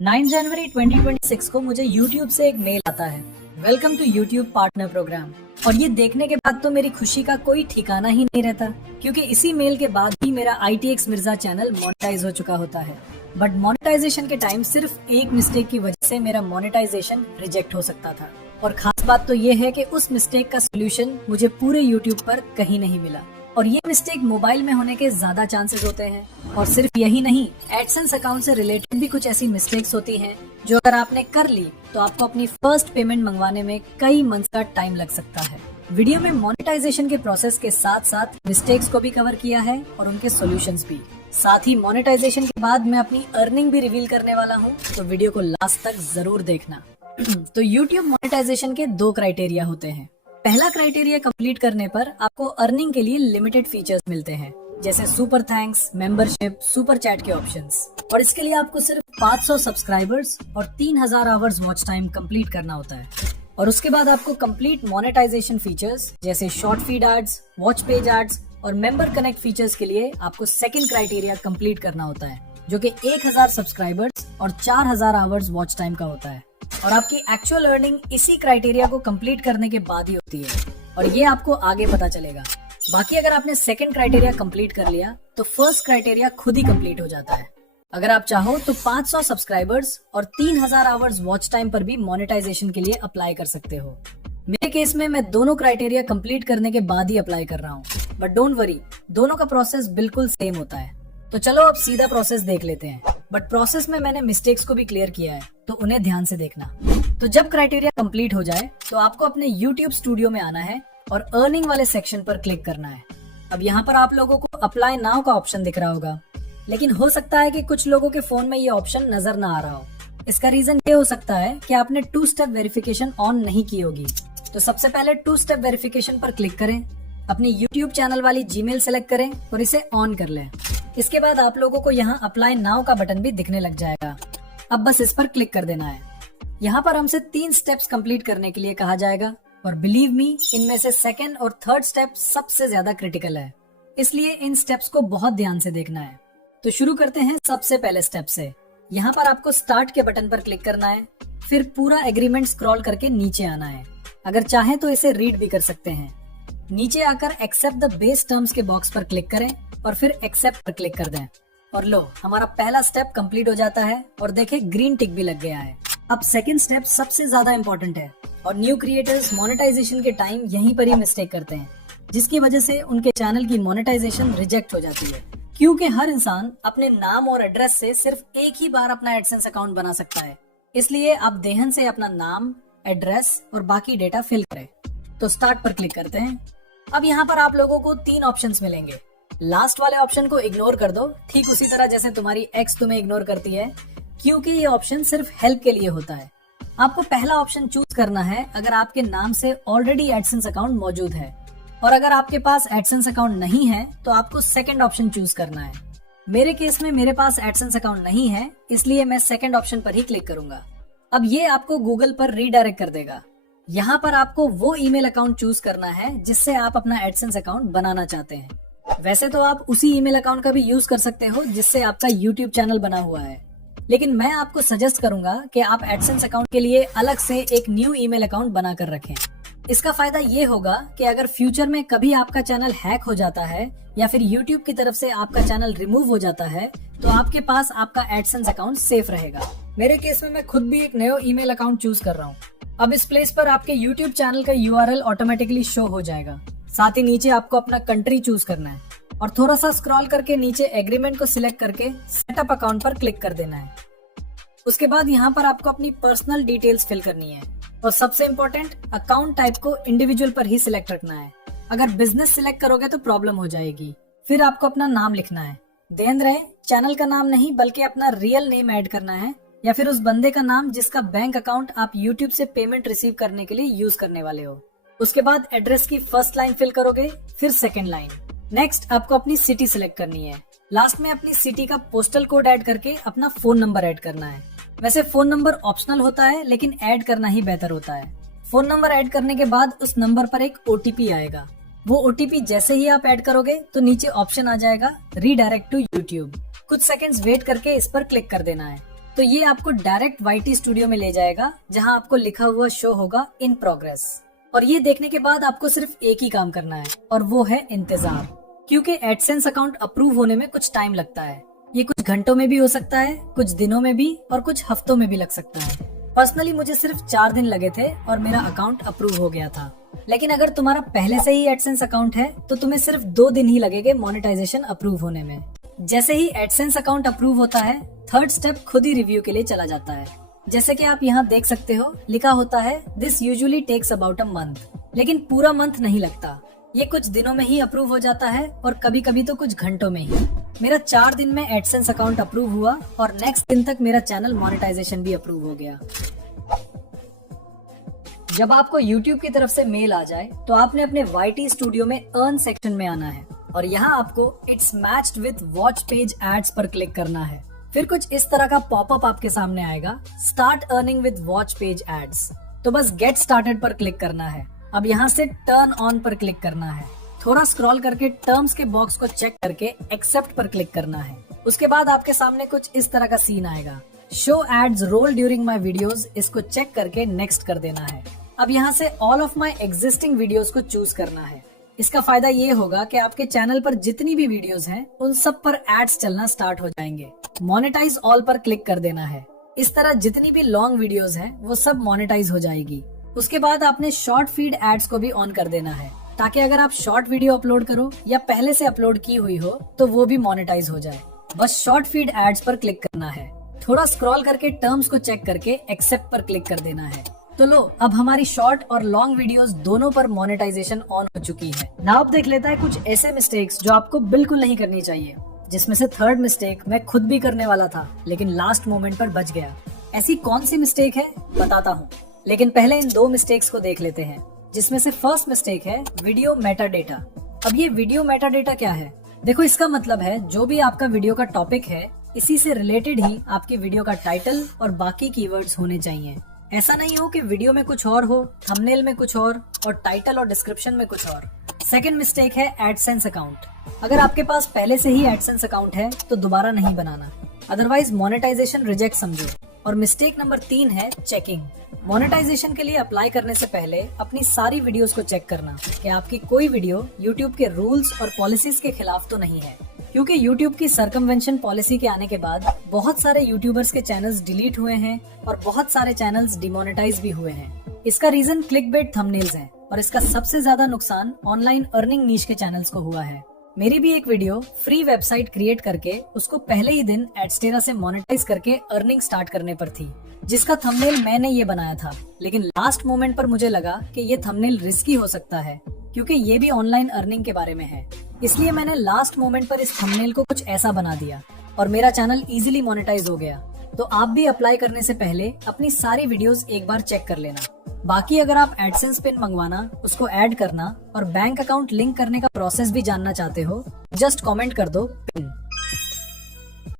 9 जनवरी 2026 को मुझे YouTube से एक मेल आता है, welcome to YouTube partner program. और ये देखने के बाद तो मेरी खुशी का कोई ठिकाना ही नहीं रहता, क्योंकि इसी मेल के बाद ही मेरा ITX मिर्जा चैनल मोनेटाइज हो चुका होता है। बट मोनेटाइजेशन के टाइम सिर्फ एक मिस्टेक की वजह से मेरा मोनेटाइजेशन रिजेक्ट हो सकता था। और खास बात तो ये है कि उस मिस्टेक का सोल्यूशन मुझे पूरे YouTube पर कहीं नहीं मिला। और ये मिस्टेक मोबाइल में होने के ज्यादा चांसेस होते हैं। और सिर्फ यही नहीं, एडसेंस अकाउंट से रिलेटेड भी कुछ ऐसी मिस्टेक्स होती हैं जो अगर आपने कर ली तो आपको अपनी फर्स्ट पेमेंट मंगवाने में कई मंथ्स का टाइम लग सकता है। वीडियो में मोनेटाइजेशन के प्रोसेस के साथ साथ मिस्टेक्स को भी कवर किया है और उनके सॉल्यूशंस भी। साथ ही मोनेटाइजेशन के बाद मैं अपनी अर्निंग भी रिवील करने वाला हूँ, तो वीडियो को लास्ट तक जरूर देखना। तो YouTube मोनेटाइजेशन के 2 क्राइटेरिया होते हैं। पहला क्राइटेरिया कंप्लीट करने पर आपको अर्निंग के लिए लिमिटेड फीचर्स मिलते हैं, जैसे super thanks, membership, super chat के ऑप्शंस। और इसके लिए आपको सिर्फ 500 सब्सक्राइबर्स और 3000 आवर्स वॉच टाइम कंप्लीट करना होता है। और उसके बाद आपको कंप्लीट मोनेटाइजेशन फीचर्स जैसे short feed ads, watch page ads और मेंबर कनेक्ट फीचर्स के लिए आपको सेकंड क्राइटेरिया कंप्लीट करना होता है, जो कि 1000 सब्सक्राइबर्स और 4000 आवर्स वॉच टाइम का होता है। और आपकी एक्चुअल अर्निंग इसी क्राइटेरिया को कंप्लीट करने के बाद ही होती है, और ये आपको आगे पता चलेगा। बाकी अगर आपने सेकंड क्राइटेरिया कंप्लीट कर लिया तो फर्स्ट क्राइटेरिया खुद ही कंप्लीट हो जाता है। अगर आप चाहो तो 500 सब्सक्राइबर्स और 3000 आवर्स वॉच टाइम पर भी मोनेटाइजेशन के लिए अप्लाई कर सकते हो। मेरे केस में मैं दोनों क्राइटेरिया कंप्लीट करने के बाद ही अप्लाई कर रहा हूँ, बट डोंट वरी, दोनों का प्रोसेस बिल्कुल सेम होता है। तो चलो अब सीधा प्रोसेस देख लेते हैं। बट प्रोसेस में मैंने मिस्टेक्स को भी क्लियर किया है, तो उन्हें ध्यान से देखना। तो जब क्राइटेरिया कंप्लीट हो जाए तो आपको अपने YouTube स्टूडियो में आना है और अर्निंग वाले सेक्शन पर क्लिक करना है। अब यहाँ पर आप लोगों को अप्लाई नाउ का ऑप्शन दिख रहा होगा, लेकिन हो सकता है कि कुछ लोगों के फोन में ये ऑप्शन नजर ना आ रहा हो। इसका रीजन ये हो सकता है कि आपने 2 स्टेप वेरिफिकेशन ऑन नहीं की होगी। तो सबसे पहले 2 स्टेप वेरिफिकेशन पर क्लिक करें, अपनी YouTube चैनल वाली जीमेल सेलेक्ट करें और इसे ऑन कर लें। इसके बाद आप लोगों को यहाँ अप्लाई नाउ का बटन भी दिखने लग जाएगा। अब बस इस पर क्लिक कर देना है। यहाँ पर हमसे 3 स्टेप्स कंप्लीट करने के लिए कहा जाएगा, और बिलीव मी, इनमें से सेकंड और थर्ड स्टेप सबसे ज्यादा क्रिटिकल है, इसलिए इन स्टेप्स को बहुत ध्यान से देखना है। तो शुरू करते हैं सबसे पहले स्टेप से। यहाँ पर आपको स्टार्ट के बटन पर क्लिक करना है, फिर पूरा एग्रीमेंट स्क्रॉल करके नीचे आना है। अगर चाहे तो इसे रीड भी कर सकते हैं। नीचे आकर एक्सेप्ट द बेस टर्म्स के बॉक्स पर क्लिक करें और फिर एक्सेप्ट पर क्लिक कर दें। और लो, हमारा पहला स्टेप कंप्लीट हो जाता है और देखे ग्रीन टिक भी लग गया है। अब सेकंड स्टेप सबसे ज्यादा इंपॉर्टेंट है, और न्यू क्रिएटर्स मोनेटाइजेशन के टाइम यहीं पर ही मिस्टेक करते हैं, जिसकी वजह से उनके चैनल की मोनेटाइजेशन रिजेक्ट हो जाती है। क्योंकि हर इंसान अपने नाम और एड्रेस से सिर्फ एक ही बार अपना एडसेंस अकाउंट बना सकता है, इसलिए आप देहन से अपना नाम, एड्रेस और बाकी डेटा फिल करें। तो स्टार्ट पर क्लिक करते हैं। अब यहाँ पर आप लोगों को 3 ऑप्शंस मिलेंगे। लास्ट वाले ऑप्शन को इग्नोर कर दो, ठीक उसी तरह जैसे तुम्हारी एक्स तुम्हें इग्नोर करती है, क्योंकि ये ऑप्शन सिर्फ हेल्प के लिए होता है। आपको पहला ऑप्शन चूज करना है अगर आपके नाम से ऑलरेडी एडसेंस अकाउंट मौजूद है, और अगर आपके पास एडसेंस अकाउंट नहीं है तो आपको सेकंड ऑप्शन चूज करना है। मेरे केस में मेरे पास एडसेंस अकाउंट नहीं है, इसलिए मैं सेकंड ऑप्शन पर ही क्लिक करूंगा। अब ये आपको गूगल पर रीडायरेक्ट कर देगा। यहाँ पर आपको वो ईमेल अकाउंट चूज करना है जिससे आप अपना एडसेंस अकाउंट बनाना चाहते हैं। वैसे तो आप उसी ईमेल अकाउंट का भी यूज कर सकते हो जिससे आपका YouTube चैनल बना हुआ है, लेकिन मैं आपको सजेस्ट करूंगा कि आप एडसेंस अकाउंट के लिए अलग से एक न्यू ईमेल अकाउंट बनाकर रखें। इसका फायदा ये होगा कि अगर फ्यूचर में कभी आपका चैनल हैक हो जाता है या फिर YouTube की तरफ से आपका चैनल रिमूव हो जाता है, तो आपके पास आपका एडसेंस अकाउंट सेफ रहेगा। मेरे केस में मैं खुद भी एक नया ईमेल अकाउंट चूज कर रहा हूँ। अब इस प्लेस पर आपके YouTube चैनल का URL ऑटोमेटिकली शो हो जाएगा। साथ ही नीचे आपको अपना कंट्री चूज करना है और थोड़ा सा स्क्रॉल करके नीचे एग्रीमेंट को सिलेक्ट करके सेटअप अकाउंट पर क्लिक कर देना है। उसके बाद यहाँ पर आपको अपनी पर्सनल डिटेल्स फिल करनी है, और सबसे इम्पोर्टेंट, अकाउंट टाइप को इंडिविजुअल पर ही सिलेक्ट रखना है। अगर बिजनेस सिलेक्ट करोगे तो प्रॉब्लम हो जाएगी। फिर आपको अपना नाम लिखना है। ध्यान रहे, चैनल का नाम नहीं बल्कि अपना रियल नेम ऐड करना है, या फिर उस बंदे का नाम जिसका बैंक अकाउंट आप YouTube से पेमेंट रिसीव करने के लिए यूज करने वाले हो। उसके बाद एड्रेस की फर्स्ट लाइन फिल करोगे, फिर सेकंड लाइन। नेक्स्ट आपको अपनी सिटी सिलेक्ट करनी है। लास्ट में अपनी सिटी का पोस्टल कोड ऐड करके अपना फोन नंबर ऐड करना है। वैसे फोन नंबर ऑप्शनल होता है, लेकिन ऐड करना ही बेहतर होता है। फोन नंबर ऐड करने के बाद उस नंबर पर एक OTP आएगा। वो OTP जैसे ही आप ऐड करोगे तो नीचे ऑप्शन आ जाएगा रीडायरेक्ट टू YouTube। कुछ सेकंड्स वेट करके इस पर क्लिक कर देना है। तो ये आपको डायरेक्ट YT स्टूडियो में ले जाएगा, जहां आपको लिखा हुआ शो होगा इन प्रोग्रेस। और ये देखने के बाद आपको सिर्फ एक ही काम करना है, और वो है इंतजार, क्योंकि एडसेंस अकाउंट अप्रूव होने में कुछ टाइम लगता है। ये कुछ घंटों में भी हो सकता है, कुछ दिनों में भी, और कुछ हफ्तों में भी लग सकता है। पर्सनली मुझे सिर्फ 4 दिन लगे थे और मेरा अकाउंट अप्रूव हो गया था। लेकिन अगर तुम्हारा पहले से ही एडसेंस अकाउंट है तो तुम्हें सिर्फ 2 दिन ही लगेंगे मोनेटाइजेशन अप्रूव होने में। जैसे ही एडसेंस अकाउंट अप्रूव होता है, थर्ड स्टेप खुद ही रिव्यू के लिए चला जाता है। जैसे कि आप यहाँ देख सकते हो, लिखा होता है this usually takes about a month, लेकिन पूरा मंथ नहीं लगता। ये कुछ दिनों में ही अप्रूव हो जाता है और कभी कभी तो कुछ घंटों में ही। मेरा 4 दिन में एडसेंस अकाउंट अप्रूव हुआ और नेक्स्ट दिन तक मेरा चैनल मोनेटाइजेशन भी अप्रूव हो गया। जब आपको YouTube की तरफ से मेल आ जाए तो आपने अपने YT स्टूडियो में अर्न सेक्शन में आना है और यहाँ आपको it's matched with watch page ads पर क्लिक करना है। फिर कुछ इस तरह का पॉपअप आपके सामने आएगा, start earning with watch page ads. तो बस गेट स्टार्टेड पर क्लिक करना है। अब यहाँ से टर्न ऑन पर क्लिक करना है। थोड़ा स्क्रॉल करके टर्म्स के बॉक्स को चेक करके एक्सेप्ट पर क्लिक करना है। उसके बाद आपके सामने कुछ इस तरह का सीन आएगा, show ads roll during my videos. इसको चेक करके नेक्स्ट कर देना है। अब यहाँ से all of my existing videos को चूज करना है। इसका फायदा ये होगा कि आपके चैनल पर जितनी भी वीडियोस हैं, उन सब पर एड्स चलना स्टार्ट हो जाएंगे। मोनेटाइज ऑल पर क्लिक कर देना है। इस तरह जितनी भी लॉन्ग वीडियोस हैं, वो सब मोनेटाइज हो जाएगी। उसके बाद आपने शॉर्ट फीड एड्स को भी ऑन कर देना है, ताकि अगर आप शॉर्ट वीडियो अपलोड करो या पहले से अपलोड की हुई हो तो वो भी मोनेटाइज हो जाए। बस शॉर्ट फीड एड्स पर क्लिक करना है। थोड़ा स्क्रॉल करके टर्म्स को चेक करके एक्सेप्ट पर क्लिक कर देना है। तो लो, अब हमारी शॉर्ट और लॉन्ग वीडियोस दोनों पर मोनेटाइजेशन ऑन हो चुकी है। नाउ अब देख लेता है कुछ ऐसे मिस्टेक्स जो आपको बिल्कुल नहीं करनी चाहिए, जिसमें से थर्ड मिस्टेक मैं खुद भी करने वाला था, लेकिन लास्ट मोमेंट पर बच गया। ऐसी कौन सी मिस्टेक है बताता हूँ, लेकिन पहले इन 2 मिस्टेक्स को देख लेते हैं। जिसमें से फर्स्ट मिस्टेक है वीडियो मेटा डेटा। अब ये वीडियो मेटा डेटा क्या है? देखो, इसका मतलब है जो भी आपका वीडियो का टॉपिक है, इसी से रिलेटेड ही आपकी वीडियो का टाइटल और बाकी कीवर्ड्स होने चाहिए। ऐसा नहीं हो कि वीडियो में कुछ और हो, थंबनेल में कुछ और टाइटल और डिस्क्रिप्शन में कुछ और। सेकंड मिस्टेक है एडसेंस अकाउंट। अगर आपके पास पहले से ही एडसेंस अकाउंट है तो दोबारा नहीं बनाना, अदरवाइज मोनेटाइजेशन रिजेक्ट समझो। और मिस्टेक नंबर 3 है चेकिंग। मोनेटाइजेशन के लिए अप्लाई करने से पहले अपनी सारी वीडियोस को चेक करना कि आपकी कोई वीडियो यूट्यूब के रूल्स और पॉलिसीज के खिलाफ तो नहीं है, क्योंकि यूट्यूब की सर्कमवेंशन पॉलिसी के आने के बाद बहुत सारे यूट्यूबर्स के चैनल्स डिलीट हुए हैं और बहुत सारे चैनल्स डिमोनेटाइज भी हुए हैं। इसका रीजन क्लिकबेट थंबनेल्स हैं और इसका सबसे ज्यादा नुकसान ऑनलाइन अर्निंग नीश के चैनल्स को हुआ है। मेरी भी एक वीडियो फ्री वेबसाइट क्रिएट करके उसको पहले ही दिन एडस्टेरा से मोनेटाइज करके अर्निंग स्टार्ट करने पर थी, जिसका थंबनेल मैंने ये बनाया था। लेकिन लास्ट मोमेंट पर मुझे लगा कि ये थंबनेल रिस्की हो सकता है, क्योंकि ये भी ऑनलाइन अर्निंग के बारे में है। इसलिए मैंने लास्ट मोमेंट पर इस थंबनेल को कुछ ऐसा बना दिया और मेरा चैनल इजीली मोनेटाइज हो गया। तो आप भी अप्लाई करने से पहले अपनी सारी वीडियोस एक बार चेक कर लेना। बाकी अगर आप एडसेंस पिन मंगवाना, उसको ऐड करना और बैंक अकाउंट लिंक करने का प्रोसेस भी जानना चाहते हो, जस्ट कमेंट कर दो पिन।